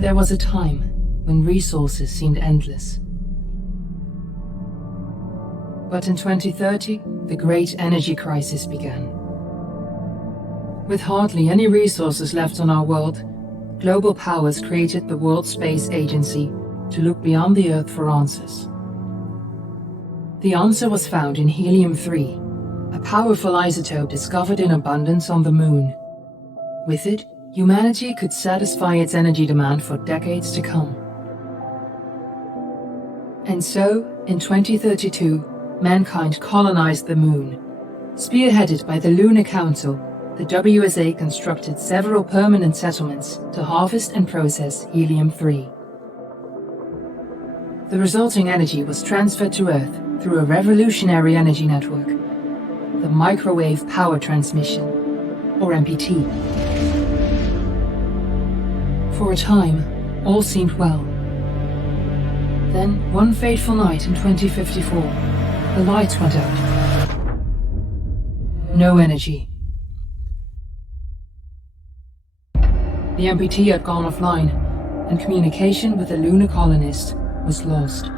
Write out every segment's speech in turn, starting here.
There was a time when resources seemed endless. But in 2030, the great energy crisis began. With hardly any resources left on our world, global powers created the World Space Agency to look beyond the Earth for answers. The answer was found in helium-3, a powerful isotope discovered in abundance on the Moon. With it, humanity could satisfy its energy demand for decades to come. And so, in 2032, mankind colonized the Moon. Spearheaded by the Lunar Council, the WSA constructed several permanent settlements to harvest and process helium-3. The resulting energy was transferred to Earth through a revolutionary energy network, the Microwave Power Transmission, or MPT. For a time, all seemed well. Then, one fateful night in 2054, the lights went out. No energy. The MPT had gone offline, and communication with the lunar colonist was lost.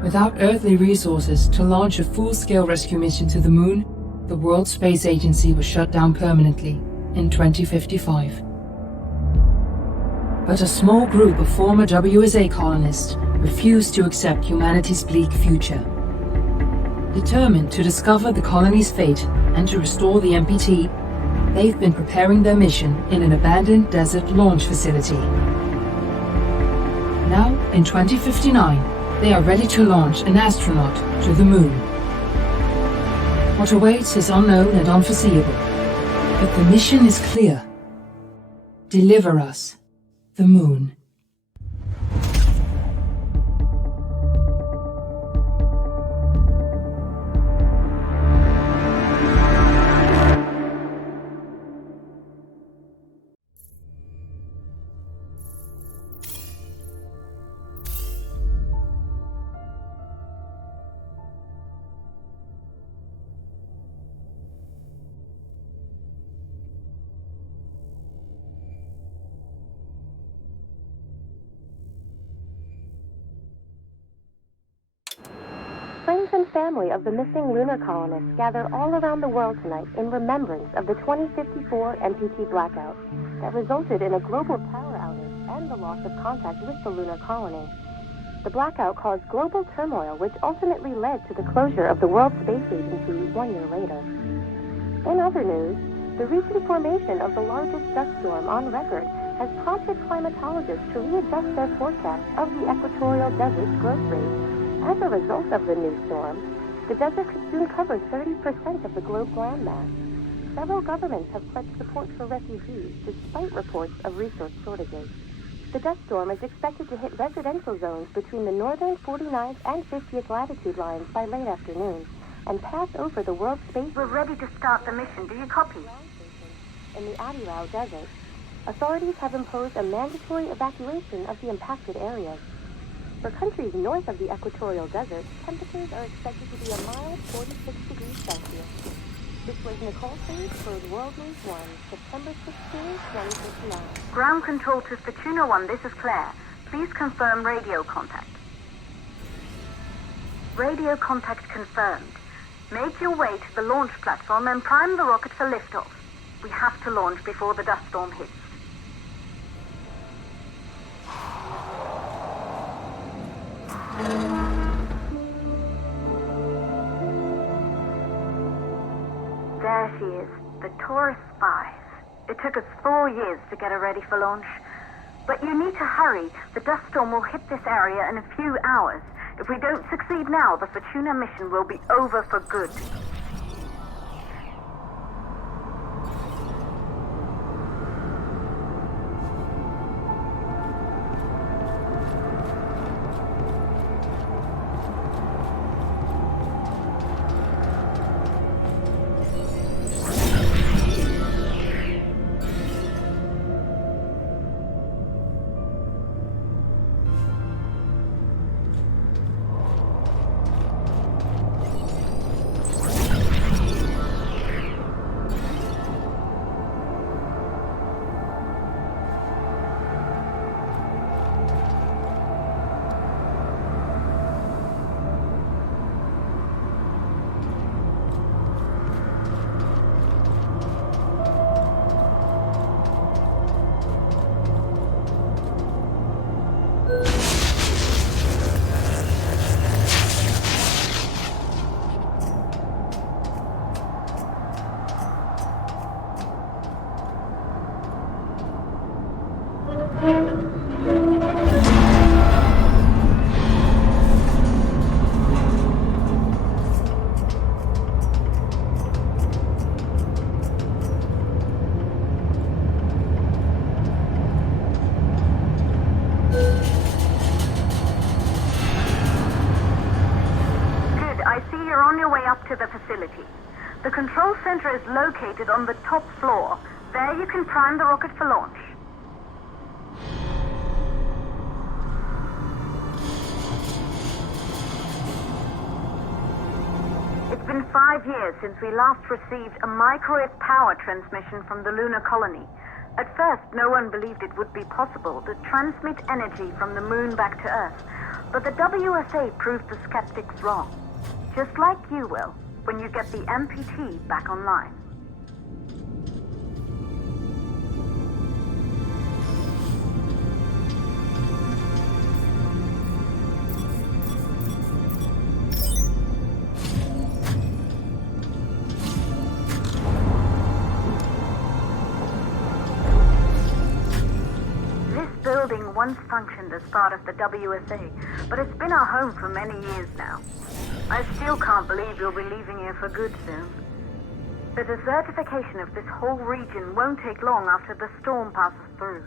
Without earthly resources to launch a full-scale rescue mission to the Moon, the World Space Agency was shut down permanently in 2055. But a small group of former WSA colonists refused to accept humanity's bleak future. Determined to discover the colony's fate and to restore the MPT, they've been preparing their mission in an abandoned desert launch facility. Now, in 2059, they are ready to launch an astronaut to the Moon. What awaits is unknown and unforeseeable, but the mission is clear. Deliver us the Moon. Friends and family of the missing lunar colonists gather all around the world tonight in remembrance of the 2054 MPT blackout that resulted in a global power outage and the loss of contact with the lunar colony. The blackout caused global turmoil, which ultimately led to the closure of the World Space Agency 1 year later. In other news, the recent formation of the largest dust storm on record has prompted climatologists to readjust their forecast of the equatorial desert's growth rate. As a result of the new storm, the desert could soon cover 30% of the globe's landmass. Several governments have pledged support for refugees despite reports of resource shortages. The dust storm is expected to hit residential zones between the northern 49th and 50th latitude lines by late afternoon and pass over the world space. We're ready to start the mission. Do you copy? In the Adirau Desert, authorities have imposed a mandatory evacuation of the impacted areas. For countries north of the equatorial desert, temperatures are expected to be a mild 46 degrees Celsius. This was Nicole Sage for World News 1, September 16, 2059. Ground control to Fortuna 1, this is Claire. Please confirm radio contact. Radio contact confirmed. Make your way to the launch platform and prime the rocket for liftoff. We have to launch before the dust storm hits. There she is, the tourist spies. It took us 4 years to get her ready for launch. But you need to hurry. The dust storm will hit this area in a few hours. If we don't succeed now, the Fortuna mission will be over for good. To the facility. The control center is located on the top floor. There you can prime the rocket for launch. It's been 5 years since we last received a microwave power transmission from the lunar colony. At first, no one believed it would be possible to transmit energy from the moon back to Earth, but the WSA proved the skeptics wrong. Just like you will, when you get the MPT back online. This building once functioned as part of the WSA, but it's been our home for many years now. I still can't believe you'll be leaving here for good soon. The desertification of this whole region won't take long after the storm passes through.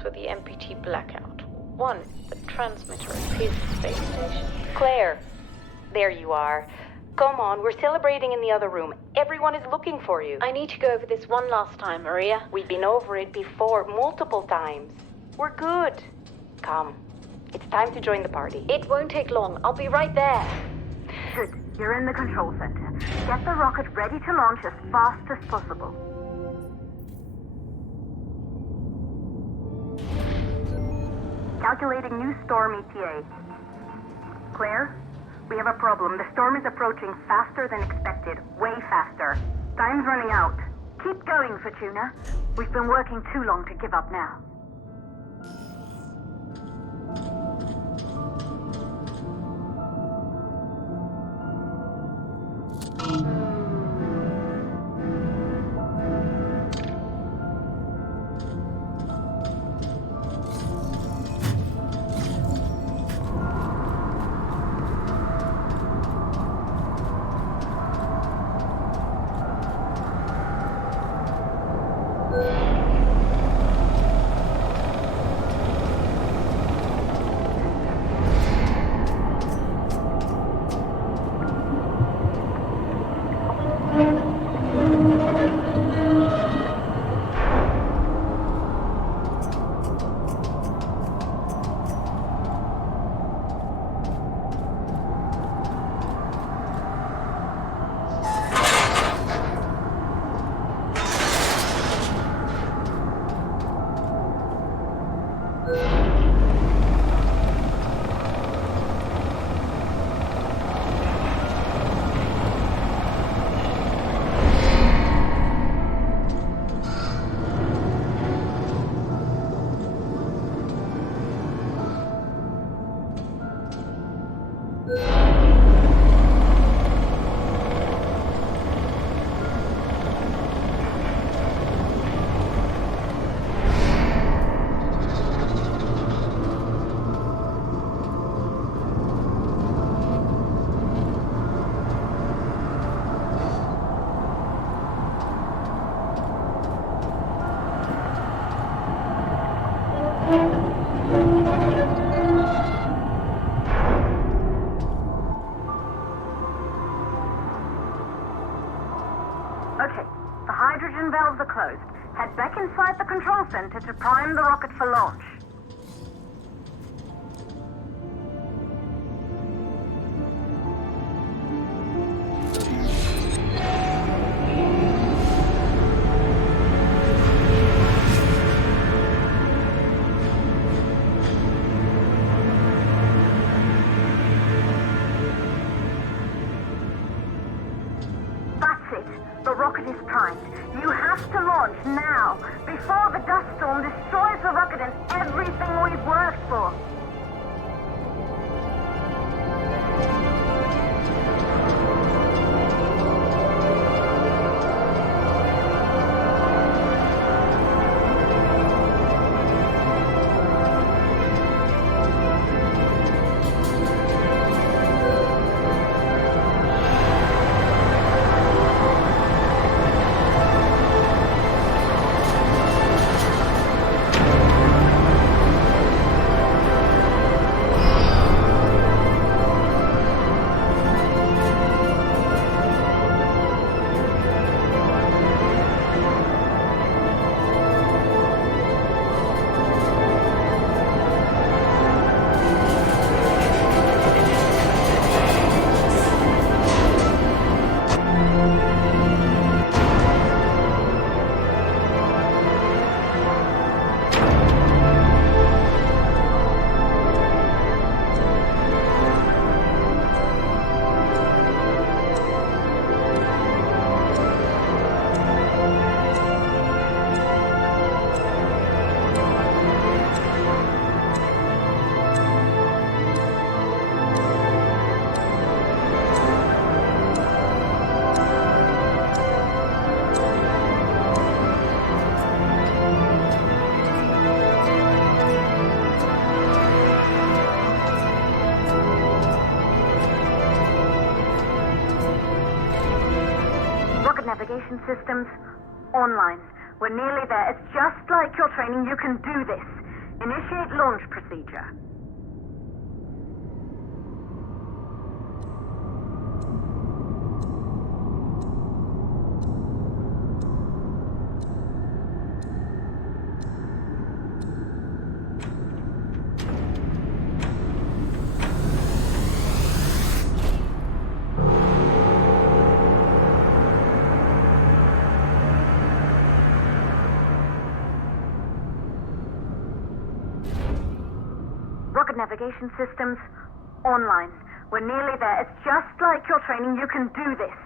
For the MPT blackout. 1, the transmitter appears at the space station. Claire, there you are. Come on, we're celebrating in the other room. Everyone is looking for you. I need to go over this one last time, Maria. We've been over it before, multiple times. We're good. Come, it's time to join the party. It won't take long. I'll be right there. Good. You're in the control center. Get the rocket ready to launch as fast as possible. Calculating new storm ETA. Claire, we have a problem. The storm is approaching faster than expected. Way faster. Time's running out. Keep going, Fortuna. We've been working too long to give up now. engine valves are closed. Head back inside the control center to prime the rocket for launch. The rocket is primed. You have to launch now, before the dust storm destroys the rocket and everything we've worked for. Navigation systems online. We're nearly there. It's just like your training. You can do this. Initiate launch procedure. Navigation systems online. We're nearly there. It's just like your training. You can do this.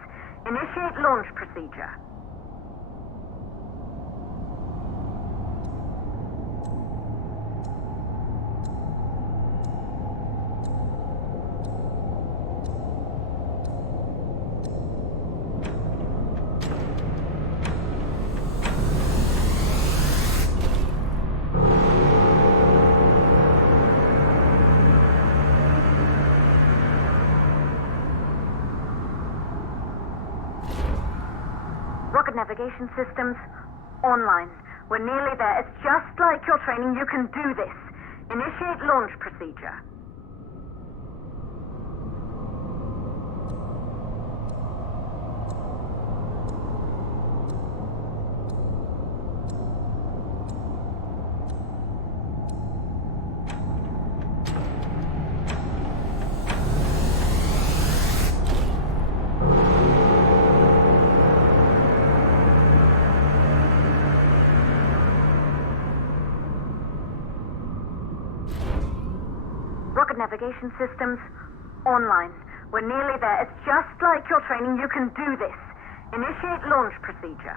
Initiate launch procedure. Navigation systems online. We're nearly there. It's just like your training. You can do this. Initiate launch procedure. Navigation systems online. We're nearly there. It's just like your training. You can do this. Initiate launch procedure.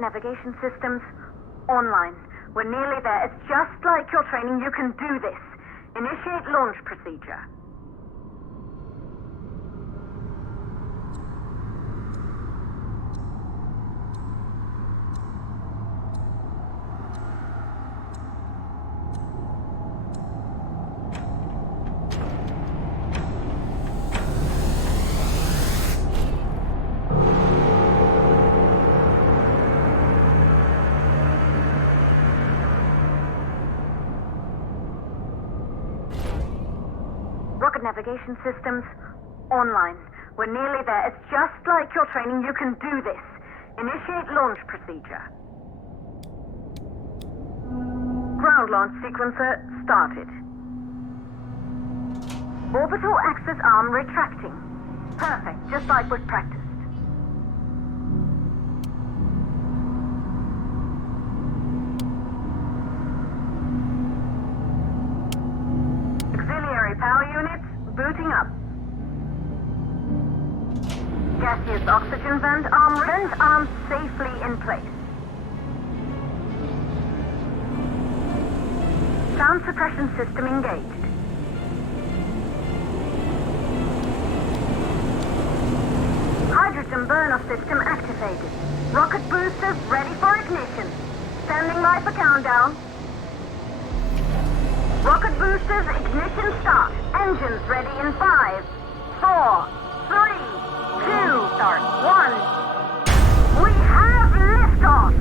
Navigation systems online. We're nearly there. It's just like your training. You can do this. Initiate launch procedure. rocket navigation systems online. We're nearly there. It's just like your training. You can do this. Initiate launch procedure. Ground launch sequencer started. Orbital axis arm retracting. Perfect, just like we've practiced. Auxiliary power units booting up. Gaseous oxygen vent arm safely in place. Sound suppression system engaged. Hydrogen burn-off system activated. Rocket boosters ready for ignition. Standing by for countdown. Rocket boosters ignition start. Engines ready in 5, 4, 3, 2, start, 1. We have liftoff!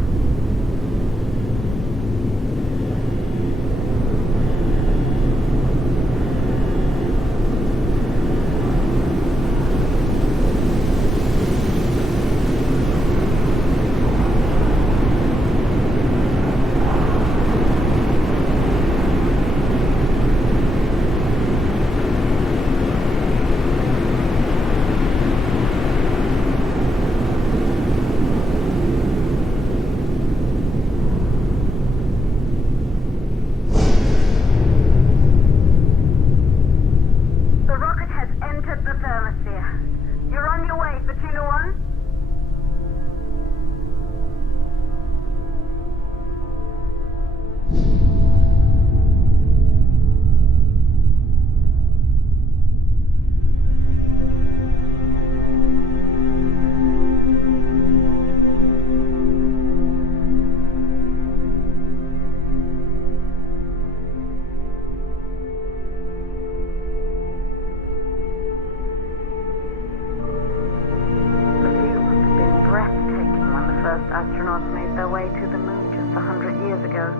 Astronauts made their way to the moon just 100 years ago.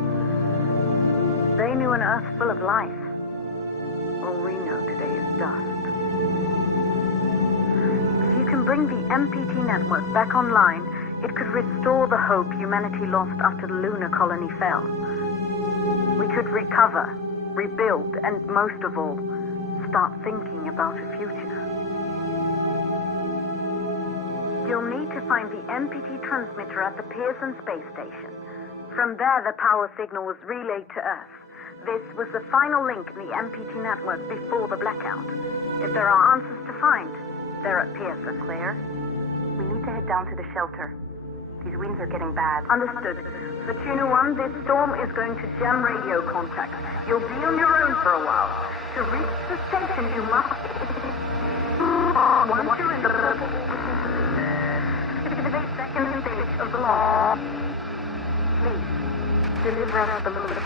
They knew an Earth full of life. All we know today is dust. If you can bring the MPT network back online, it could restore the hope humanity lost after the lunar colony fell. We could recover, rebuild, and most of all, start thinking about a future. You'll need to find the MPT transmitter at the Pearson space station. From there, the power signal was relayed to Earth. This was the final link in the MPT network before the blackout. If there are answers to find, they're at Pearson. Claire, we need to head down to the shelter. These winds are getting bad. Understood. Fortuna 1, this storm is going to jam radio contact. You'll be on your own for a while. To reach the station, you must... Once you're in the second stage of the launch, please deliver us the balloon.